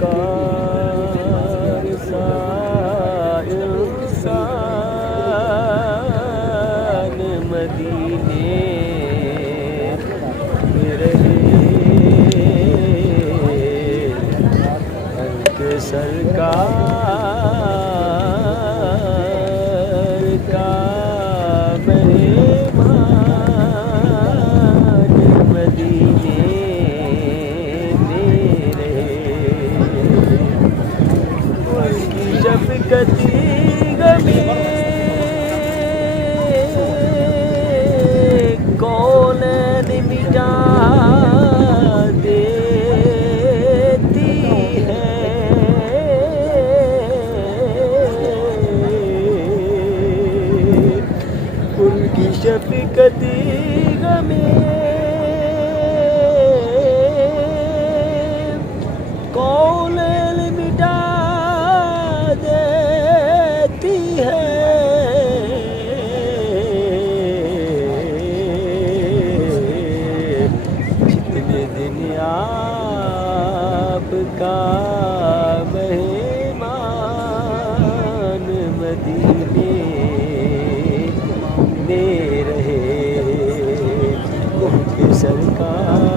کار انسان مدینے میں رہے انک سرکار کا مہمان مدینے میں رہے ان کی شفقتی غمیں کونین مٹا دیتی ہے ان کی شفقتی غمیں کونین مٹا دیتی ہے جتنے دن آپ کا مہمان مدینے میں رہے ان کے سرکار